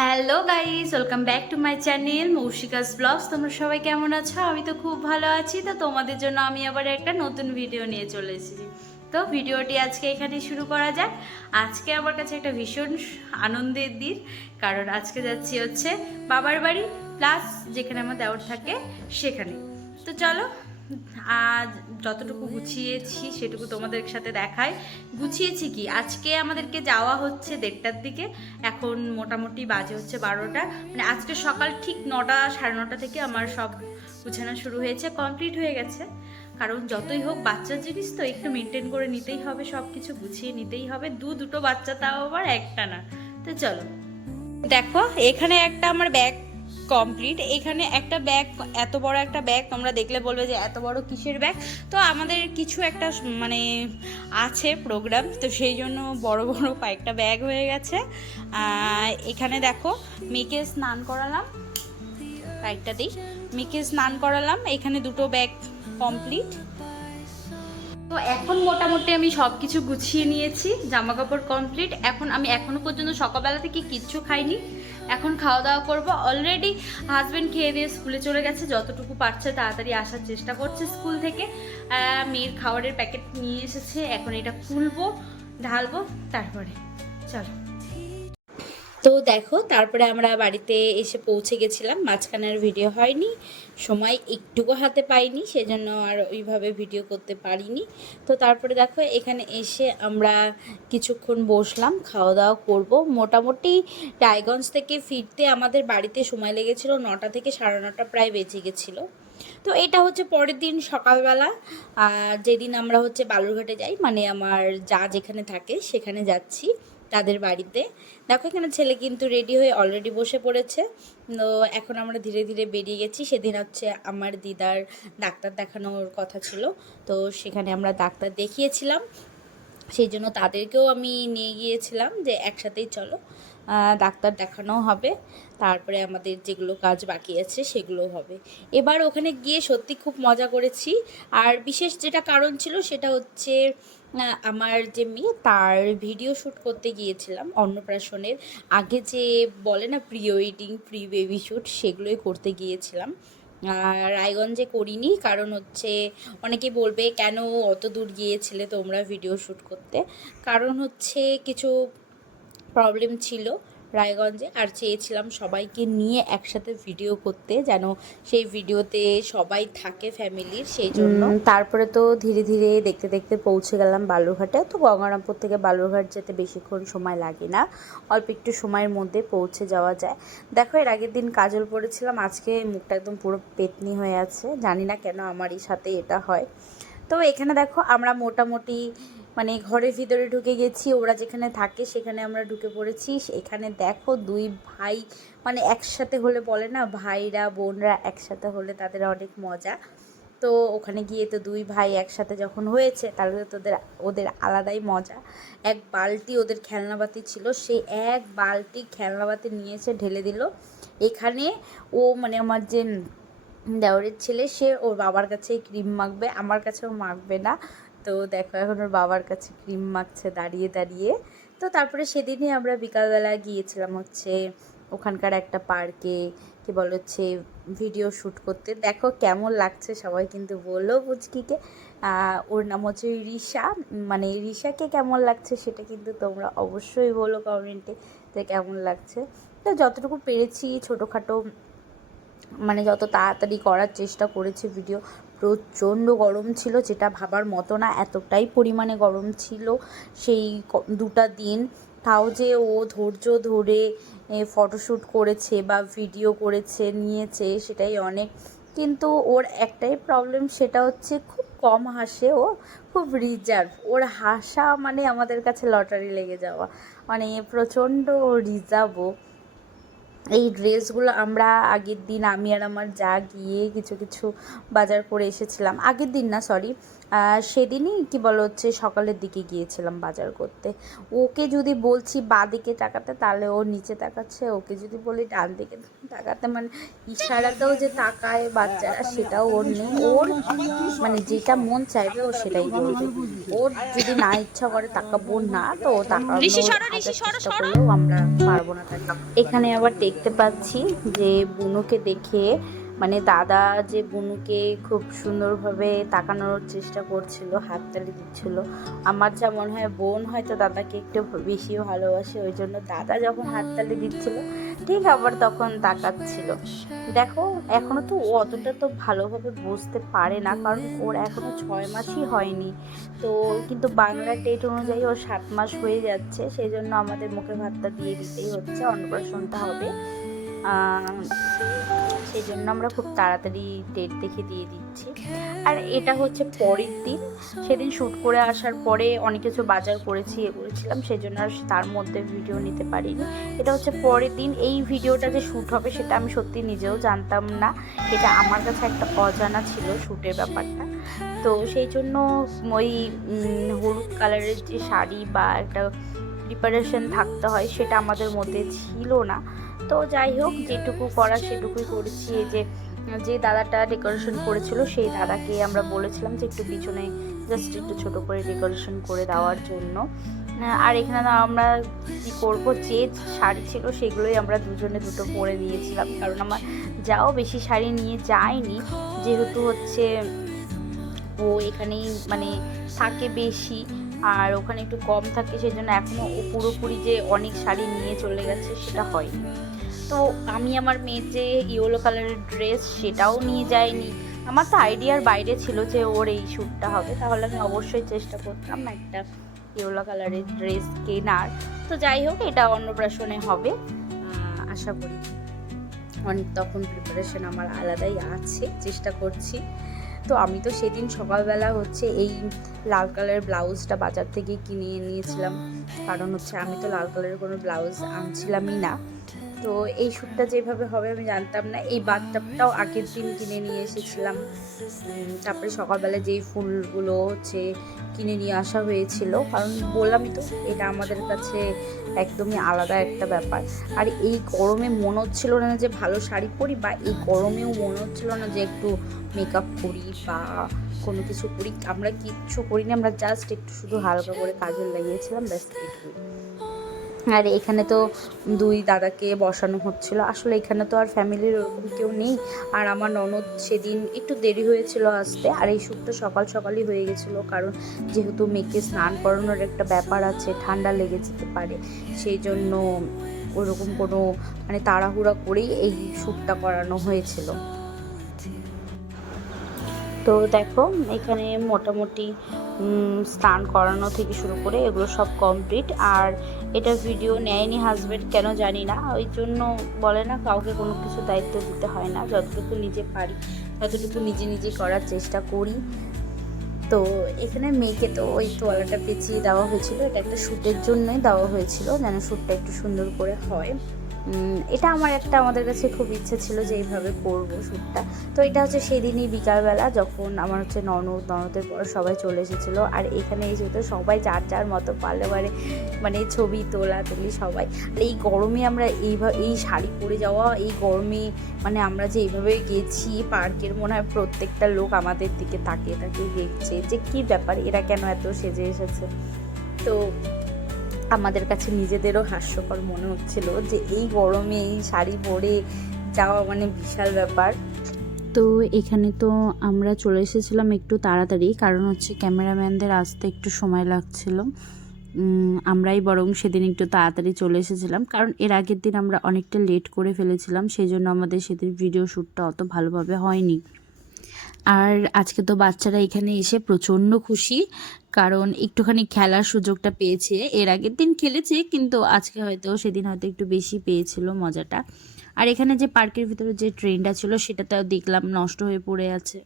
Hello guys, welcome back to my channel Moushika's vlogs. তোমরা সবাই কেমন আছো? আমি তো খুব ভালো আছি। তো তোমাদের জন্য আমি আবার একটা নতুন ভিডিও নিয়ে চলে তো ভিডিওটি আজকে এখানে শুরু করা যাক। আজকে আমার কাছে একটা ভীষণ আনন্দের দিন, কারণ আজকে যাচ্ছি হচ্ছে বাবার বাড়ি প্লাস যেখানে আমার দেওয়ার থাকে, সেখানে। তো চলো আজ যতটুকু গুছিয়েছি সেটুকু তোমাদের সাথে দেখাই গুছিয়েছি কি? আজকে আমাদেরকে যাওয়া হচ্ছে দেড়টার দিকে। এখন মোটামুটি বাজে হচ্ছে বারোটা। মানে আজকে সকাল ঠিক নটা, সাড়ে নটা থেকে আমার সব গুছানো শুরু হয়েছে। কমপ্লিট হয়ে গেছে। কারণ যতই হোক বাচ্চার জিনিস তো একটু মেনটেন করে নিতেই হবে সব কিছু গুছিয়ে নিতেই হবে। দু দুটো বাচ্চা তাও আবার একটা না। তো চলো। দেখো, এখানে একটা আমার ব্যাগ কমপ্লিট এখানে একটা ব্যাগ এত বড় একটা ব্যাগ তোমরা দেখলে বলবে যে এত বড় কিসের ব্যাগ তো আমাদের কিছু একটা মানে আছে প্রোগ্রাম তো সেই জন্য বড় বড় কয়েকটা ব্যাগ হয়ে গেছে। এখানে দেখো, মেয়েকে স্নান করালাম। কয়েকটা দিই মেয়েকে স্নান করালাম। এখানে দুটো ব্যাগ কমপ্লিট তো এখন মোটামুটি আমি সব কিছু গুছিয়ে নিয়েছি জামা কাপড় কমপ্লিট এখন আমি এখনও পর্যন্ত সকালবেলা থেকে কিচ্ছু খাইনি। এখন খাওয়া দাওয়া করব। অলরেডি হাজব্যান্ড খেয়ে দিয়ে স্কুলে চলে গেছে। যতটুকু পারছে তাড়াতাড়ি আসার চেষ্টা করছে স্কুল থেকে। মেয়ের খাবারের প্যাকেট নিয়ে এসেছে। এখন এটা খুলবো, ঢালবো, তারপরে চলো। তো দেখো, তারপরে আমরা বাড়িতে এসে পৌঁছে গেছিলাম। মাঝখানে আর ভিডিও হয়নি। সময় একটুকু হাতে পাইনি, সেজন্য আর ওইভাবে ভিডিও করতে পারিনি। তো তারপরে দেখো, এখানে এসে আমরা কিছুক্ষণ বসলাম খাওয়া দাওয়া করব। মোটামুটি রায়গঞ্জ থেকে ফিরতে আমাদের বাড়িতে সময় লেগেছিল নটা থেকে সাড়ে নটা প্রায় বেঁচে গেছিল। তো এটা হচ্ছে পরের দিন সকালবেলা। যেদিন আমরা হচ্ছে বালুরঘাটে যাই মানে আমার যা যেখানে থাকে সেখানে যাচ্ছি। তাদের বাড়িতে। দেখো এখানে ছেলে কিন্তু রেডি হয়ে অলরেডি বসে পড়েছে। তো এখন আমরা ধীরে ধীরে বেরিয়ে গেছি। সেদিন হচ্ছে আমার দিদার ডাক্তার দেখানোর কথা ছিল। তো সেখানে আমরা ডাক্তার দেখিয়েছিলাম। সেই জন্য তাদেরকেও আমি নিয়ে গিয়েছিলাম যে একসাথেই চলো ডাক্তার দেখানো হবে। তারপরে আমাদের যেগুলো কাজ বাকি আছে সেগুলো হবে। এবার ওখানে গিয়ে সত্যি খুব মজা করেছি। আর বিশেষ যেটা কারণ ছিল সেটা হচ্ছে আহ, আমার যে মেয়ে তার ভিডিও শ্যুট করতে গিয়েছিলাম অন্নপ্রাশনের। আগে যে বলে না pre wedding pre baby shoot সেগুলোই করতে গিয়েছিলাম। রায়গঞ্জে করিনি কারণ হচ্ছে অনেকে বলবে কেন অত দূর গিয়েছিলে তোমরা ভিডিও শ্যুট করতে? কারণ হচ্ছে কিছু প্রবলেম ছিল। রায়গঞ্জে আর চেয়েছিলাম সবাইকে নিয়ে একসাথে ভিডিও করতে, যেন সেই ভিডিওতে সবাই থাকে ফ্যামিলির সেই জন্য। তারপরে তো ধীরে ধীরে দেখতে দেখতে পৌঁছে গেলাম বালুরঘাটে। তো গঙ্গারামপুর থেকে বালুরঘাট যেতে বেশিক্ষণ সময় লাগে না। অল্প একটু সময়ের মধ্যে পৌঁছে যাওয়া যায়। দেখো, এর আগের দিন কাজল পরেছিলাম আজকে মুখটা একদম পুরো পেতনি হয়ে আছে। জানি না কেন আমারই সাথে এটা হয়। তো এখানে দেখো, আমরা মোটামুটি মানে ঘরের ভিতরে ঢুকে গেছি, ওরা যেখানে থাকে সেখানে আমরা ঢুকে পড়েছি। এখানে দেখো দুই ভাই মানে একসাথে হলে বলে না, ভাইরা, বোনরা একসাথে হলে তাদের অনেক মজা। তো ওখানে গিয়ে তো দুই ভাই একসাথে যখন হয়েছে, তাহলে তোদের ওদের আলাদাই মজা। এক বালতি ওদের খেলনাবাতি ছিল সেই এক বালতি খেলনাবাতি নিয়ে এসে ঢেলে দিল। এখানে ও মানে আমার যে দেওরের ছেলে, সে ওর বাবার কাছে ক্রিম মাখবে, আমার কাছেও মাখবে না। তো দেখো এখন ওর বাবার কাছে ক্রিম মাখছে দাঁড়িয়ে দাঁড়িয়ে। তো তারপরে সেদিনই আমরা বিকালবেলা গিয়েছিলাম হচ্ছে ওখানকার একটা পার্কে কি বল হচ্ছে ভিডিও শ্যুট করতে। দেখো কেমন লাগছে সবাই কিন্তু পুচকিকে। আহ, ওর নাম হচ্ছে রিশা। মানে রিশাকে কেমন লাগছে সেটা কিন্তু তোমরা অবশ্যই বলো কমেন্টে যে কেমন লাগছে। তো যতটুকু পেরেছি ছোটোখাটো মানে যত তাড়াতাড়ি করার চেষ্টা করেছি ভিডিও প্রচণ্ড গরম ছিল, যেটা ভাবার মতো না, এতটাই পরিমাণে গরম ছিল সেই দুটা দিন। তাও যে ও ধৈর্য ধরে ফটোশ্যুট করেছে বা ভিডিও করেছে, নিয়েছে, সেটাই অনেক। কিন্তু ওর একটাই প্রবলেম সেটা হচ্ছে খুব কম হাসে ও, খুব রিজার্ভ ওর হাসা মানে আমাদের কাছে লটারি লেগে যাওয়া। মানে প্রচণ্ড রিজার্ভ এই ড্রেসগুলো আমরা আগের দিন আমি আর আমার যা গিয়ে কিছু কিছু বাজার করে এসেছিলাম। আগের দিন না সরি সেদিনই কি বলো হচ্ছে সকালের দিকে গিয়েছিলাম বাজার করতে। ওকে যদি বলছি বা দিকে তাকাতে তাহলে ও নিচে তাকাচ্ছে। ওকে যদি বলি ডান দিকে তাকাতে মানে ইশারাতেও যে তাকায় বাচ্চারা সেটাও ওর নেই। ওর মানে যেটা মন চাইবে ও সেটাই করবে ওর যদি না ইচ্ছা করে তাকাবো না তো ও করলেও আমরা পারব না এখানে আবার দেখতে পাচ্ছি যে বুনুকে দেখে মানে দাদা যে বুনুকে খুব সুন্দরভাবে তাকানোর চেষ্টা করছিল, হাততালি দিচ্ছিল, আমার যা মনে হয় বোন হয়তো দাদাকে একটু বেশি ভালোবাসে, ওই জন্য দাদা যখন হাততালি দিচ্ছিল, ঠিক আবার তখন তাকাচ্ছিল। দেখো, এখনও তো ও অতটা তো ভালোভাবে বুঝতে পারে না, কারণ ওর এখনও ছয় মাসই হয়নি। তো কিন্তু বাংলা ডেট অনুযায়ী ওর সাত মাস হয়ে যাচ্ছে সেই জন্য আমাদের মুখে ভাতটা দিয়ে দিতেই হচ্ছে, অন্নপ্রাশনটা হবে। আহ, সেই জন্য আমরা খুব তাড়াতাড়ি ডেট দেখে দিয়ে দিচ্ছি। আর এটা হচ্ছে পরের দিন। সেদিন শ্যুট করে আসার পরে অনেক কিছু বাজার করেছি এ করেছিলাম সেই জন্য আর তার মধ্যে ভিডিও নিতে পারিনি। এটা হচ্ছে পরের দিন। এই ভিডিওটা যে শ্যুট হবে সেটা আমি সত্যি নিজেও জানতাম না। এটা আমার কাছে একটা অজানা ছিল শ্যুটের ব্যাপারটা। তো সেই জন্য ওই হলুদ কালারের যে শাড়ি বা একটা প্রিপারেশন থাকতে হয় সেটা আমাদের মধ্যে ছিল না। তো যাই হোক, যেটুকু করা সেটুকুই করেছি। এই যে যে দাদাটা ডেকোরেশন করেছিল, সেই দাদাকে আমরা বলেছিলাম যে একটু পিছনে জাস্ট একটু ছোটো করে ডেকোরেশন করে দেওয়ার জন্য। আর এখানে আমরা কী করব? যে শাড়ি ছিল সেগুলোই আমরা দুজনে দুটো পরে নিয়েছিলাম। কারণ আমার যাও বেশি শাড়ি নিয়ে যায়নি যেহেতু হচ্ছে ও এখানেই মানে থাকে বেশি। আর ওখানে একটু কম থাকে সেই জন্য এখনও পুরোপুরি যে অনেক শাড়ি নিয়ে চলে গেছে সেটা হয়নি। তো আমি আমার মেয়ের যে ইয়েলো কালারের ড্রেস সেটাও নিয়ে যাইনি। আমার তো আইডিয়ার বাইরে ছিল যে ওর এই শ্যুটটা হবে, তাহলে আমি অবশ্যই চেষ্টা করতাম একটা ইয়েলো কালারের ড্রেস কেনার। তো যাই হোক, এটা অন্নপ্রাশনে হবে। আশা করি অনেক তখন প্রিপারেশন আমার আলাদাই আছে, চেষ্টা করছি। তো আমি তো সেদিন সকালবেলা হচ্ছে এই লাল কালারের ব্লাউজটা বাজার থেকে কিনে নিয়েছিলাম। কারণ হচ্ছে আমি তো লাল কালারের কোনো ব্লাউজ আনছিলামই না। তো এই শ্যুটটা যেভাবে হবে আমি জানতাম না। এই বাথটাবটাও আগের দিন কিনে নিয়ে এসেছিলাম। তারপরে সকালবেলা যেই ফুলগুলো হচ্ছে কিনে নিয়ে আসা হয়েছিল, কারণ বললামই তো, এটা আমাদের কাছে একদমই আলাদা একটা ব্যাপার। আর এই গরমে মনে হচ্ছিল না যে ভালো শাড়ি পরি, বা এই গরমেও মনে হচ্ছিল না যে একটু মেকআপ করি বা কোনো কিছু করি। আমরা কিচ্ছু করিনি, আমরা জাস্ট একটু শুধু হালকা করে কাজল লাগিয়েছিলাম, ব্যাস এইটুকুই আর এখানে তো দুই দাদাকে বসানো হচ্ছিল। আসলে এখানে তো আর ফ্যামিলির ওরকম কেউ নেই। আর আমার ননদ সেদিন একটু দেরি হয়েছিল আসতে। আর এই শ্যুটটা সকাল সকালই হয়ে গেছিল। কারণ যেহেতু মেয়েকে স্নান করানোর একটা ব্যাপার আছে, ঠান্ডা লেগে যেতে পারে। সেই জন্য ওরকম কোনো মানে তাড়াহুড়া করেই এই শ্যুটটা করানো হয়েছিল। তো দেখো, এখানে মোটামুটি স্নান করানো থেকে শুরু করে এগুলো সব কমপ্লিট আর এটা ভিডিও নেয়নি হাজব্যান্ড কেন জানি না। ওই জন্য বলে না, কাউকে কোনো কিছু দায়িত্ব দিতে হয় না। যতটুকু নিজে পারি, ততটুকু নিজে নিজে করার চেষ্টা করি। তো এখানে মেয়েকে তো ওই তোয়ালাটা পেঁচিয়ে দেওয়া হয়েছিল। এটা একটা শ্যুটের জন্যই দেওয়া হয়েছিল, যেন শ্যুটটা একটু সুন্দর করে হয়। এটা আমার একটা, আমাদের কাছে খুব ইচ্ছে ছিল যে এইভাবে করব শ্যুটটা। তো এটা হচ্ছে সেদিনই বিকালবেলা যখন আমার হচ্ছে ননদ, ননদের পর সবাই চলে এসেছিল। আর এখানে এসে তো সবাই যার যার মতো পারলে পারে মানে ছবি তোলা, তুলি সবাই। আর এই গরমে আমরা এইভাবে এই শাড়ি পরে যাওয়া, এই গরমে মানে আমরা যে এইভাবে গেছি, পার্কের মনে হয় প্রত্যেকটা লোক আমাদের দিকে তাকিয়ে তাকিয়ে দেখছে যে কী ব্যাপার, এরা কেন এত সেজে এসেছে? তো আমাদের কাছে নিজেদেরও হাস্যকর মনে হচ্ছিল যে এই গরমে এই শাড়ি পরে যাওয়া মানে বিশাল ব্যাপার। তো এখানে তো আমরা চলে এসেছিলাম একটু তাড়াতাড়ি, কারণ হচ্ছে ক্যামেরাম্যানদের আসতে একটু সময় লাগছিল। আমরাই বরং সেদিন একটু তাড়াতাড়ি চলে এসেছিলাম, কারণ এর আগের দিন আমরা অনেকটা লেট করে ফেলেছিলাম, সেই জন্য আমাদের সেদিন ভিডিও শ্যুটটা অত ভালোভাবে হয়নি। আর আজকে তো বাচ্চারা এখানে এসে প্রচণ্ড খুশি, কারণ একটুখানি খেলার সুযোগটা পেয়েছে। এর আগের দিন খেলেছে, কিন্তু আজকে হয়তো সেদিন হয়তো একটু বেশি পেয়েছিল মজাটা। আর এখানে যে পার্কের ভিতরে যে ট্রেনটা ছিল, সেটা তো দেখলাম নষ্ট হয়ে পড়ে আছে।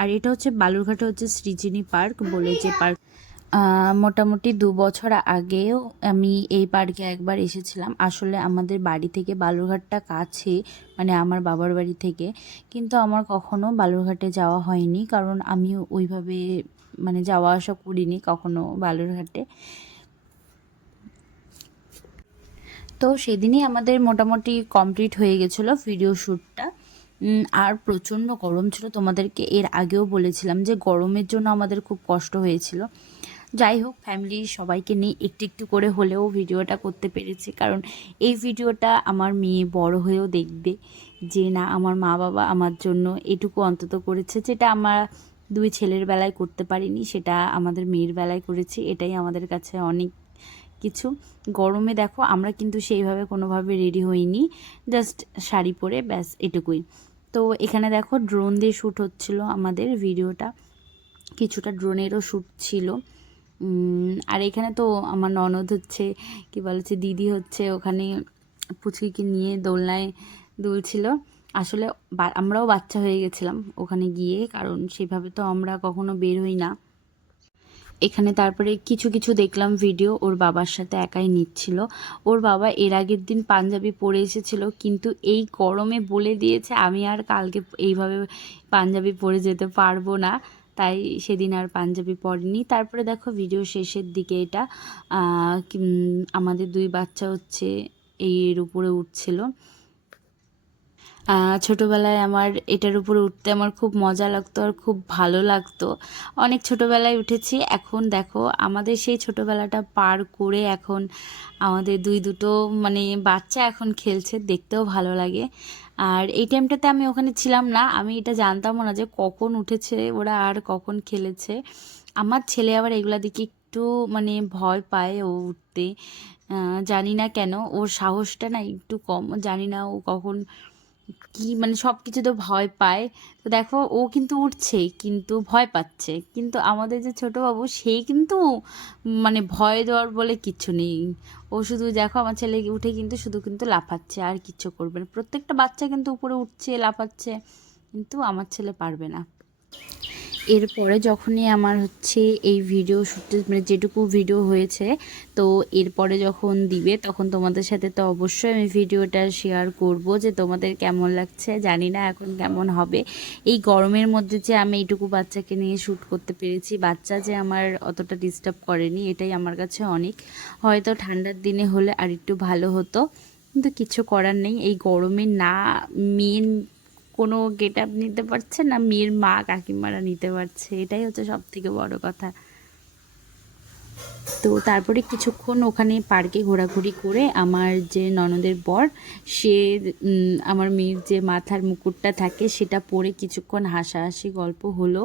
আর এটা হচ্ছে বালুরঘাটে হচ্ছে সৃজিনী পার্ক বলে যে পার্ক মোটামুটি দু বছর আগেও আমি এই পার্কে একবার এসেছিলাম। আসলে আমাদের বাড়ি থেকে বালুরঘাটটা কাছে মানে আমার বাবার বাড়ি থেকে। কিন্তু আমার কখনো বালুরঘাটে যাওয়া হয়নি, কারণ আমি ওইভাবে মানে যাওয়া আসা করিনি কখনো বালুরঘাটে। তো সেদিনই আমাদের মোটামুটি কমপ্লিট হয়ে গেছিল ভিডিও শ্যুটটা। আর প্রচণ্ড গরম ছিল। তোমাদেরকে এর আগেও বলেছিলাম যে গরমের জন্য আমাদের খুব কষ্ট হয়েছিল। যাই হোক ফ্যামিলির সবাইকে নিয়ে একটু একটু করে হলেও ভিডিওটা করতে পেরেছি। কারণ এই ভিডিওটা আমার মেয়ে বড় হয়েও দেখবে যে, না, আমার মা বাবা আমার জন্য এটুকু অন্তত করেছে যেটা আমরা দুই ছেলের বেলায় করতে পারিনি, সেটা আমাদের মেয়ের বেলায় করেছি, এটাই আমাদের কাছে অনেক কিছু। গরমে দেখো, আমরা কিন্তু সেইভাবে কোনোভাবে রেডি হইনি জাস্ট শাড়ি পরে, ব্যাস, এটুকুই। তো এখানে দেখো ড্রোন দিয়ে শ্যুট হচ্ছিল আমাদের ভিডিওটা। কিছুটা ড্রোনেরও শ্যুট ছিল। আর এখানে তো আমার ননদ হচ্ছে, কি বলছে, দিদি হচ্ছে, ওখানে পুচকিকে নিয়ে দোলনায় দুলছিল। আসলে আমরাও বাচ্চা হয়ে গেছিলাম ওখানে গিয়ে, কারণ সেভাবে তো আমরা কখনো বের হই না। এখানে তারপরে কিছু কিছু দেখলাম ভিডিও, ওর বাবার সাথে একাই নিচ্ছিল। ওর বাবা এর আগের দিন পাঞ্জাবি পরে এসেছিল, কিন্তু এই গরমে বলে দিয়েছে, আমি আর কালকে এইভাবে পাঞ্জাবি পরে যেতে পারব না। তাই সেদিন আর পাঞ্জাবি পরেনি। তারপরে দেখো ভিডিও শেষের দিকে এটা আমাদের দুই বাচ্চা হচ্ছে, এর উপরে উঠছিল। ছোটোবেলায় আমার এটার উপরে উঠতে আমার খুব মজা লাগতো আর খুব ভালো লাগতো। অনেক ছোটোবেলায় উঠেছি, এখন দেখো আমাদের সেই ছোটোবেলাটা পার করে এখন আমাদের দুই দুটো মানে বাচ্চা এখন খেলছে, দেখতেও ভালো লাগে। আর এই টাইমটাতে আমি ওখানে ছিলাম না। আমি এটা জানতামও না যে কখন উঠেছে ওরা আর কখন খেলেছে। আমার ছেলে আবার এগুলো দেখে একটু মানে ভয় পায় ও উঠতে। জানি না কেন, ওর সাহসটা না একটু কম। জানি না ও কখন কি মানে সব কিছু তো ভয় পায়। তো দেখো, ও কিন্তু উঠছে, কিন্তু ভয় পাচ্ছে। কিন্তু আমাদের যে ছোট বাবু সেই কিন্তু মানে ভয় দেওয়ার বলে কিচ্ছু নেই। ও শুধু, দেখো, আমার ছেলে উঠে কিন্তু শুধু কিন্তু লাফাচ্ছে, আর কিচ্ছু করবে না। প্রত্যেকটা বাচ্চা কিন্তু উপরে উঠছে, লাফাচ্ছে, কিন্তু আমার ছেলে পারবে না। এরপরে যখনই আমার হচ্ছে এই ভিডিও শুটে মানে যেটুকু ভিডিও হয়েছে, তো এরপরে যখন দিবে, তখন তোমাদের সাথে তো অবশ্যই আমি ভিডিওটা শেয়ার করব যে তোমাদের কেমন লাগছে। জানি না এখন কেমন হবে। এই গরমের মধ্যে যে আমি এইটুকু বাচ্চাকে নিয়ে শ্যুট করতে পেরেছি, বাচ্চা যে আমার অতটা ডিস্টার্ব করেনি, এটাই আমার কাছে অনেক। হয়তো ঠান্ডার দিনে হলে আর একটু ভালো হতো, কিন্তু কিছু করার নেই। এই গরমে না মেন কোনো গেট আপ নিতে পারছে না, মেয়ের মা কাকিমারা নিতে পারছে, এটাই হচ্ছে সব থেকে বড় কথা। তো তারপরে কিছুক্ষণ ওখানে পার্কে ঘোরাঘুরি করে আমার যে ননদের বর সে আমার মেয়ের যে মাথার মুকুটটা থাকে সেটা পরে কিছুক্ষণ হাসাহাসি গল্প হলো।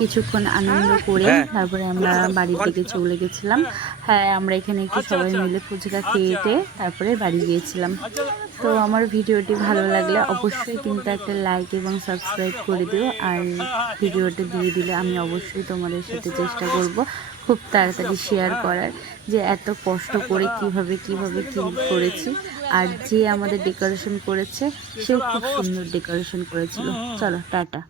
কিছুক্ষণ আনন্দ করে তারপরে আমরা বাড়ির দিকে চলে গেছিলাম। হ্যাঁ আমরা এখানে একটু সবাই মিলে ফুচকা খেয়েতে তারপরে বাড়ি গিয়েছিলাম। তো আমার ভিডিওটি ভালো লাগলে অবশ্যই কিন্তু একটা লাইক এবং সাবস্ক্রাইব করে দিও। আর ভিডিওটা দিয়ে দিলে আমি অবশ্যই তোমাদের সাথে চেষ্টা করব খুব তাড়াতাড়ি শেয়ার করার যে এত কষ্ট করে কীভাবে কীভাবে কি করেছি। আর যে আমাদের ডেকোরেশন করেছে, সেও খুব সুন্দর ডেকোরেশন করেছিল। চলো, টাটা।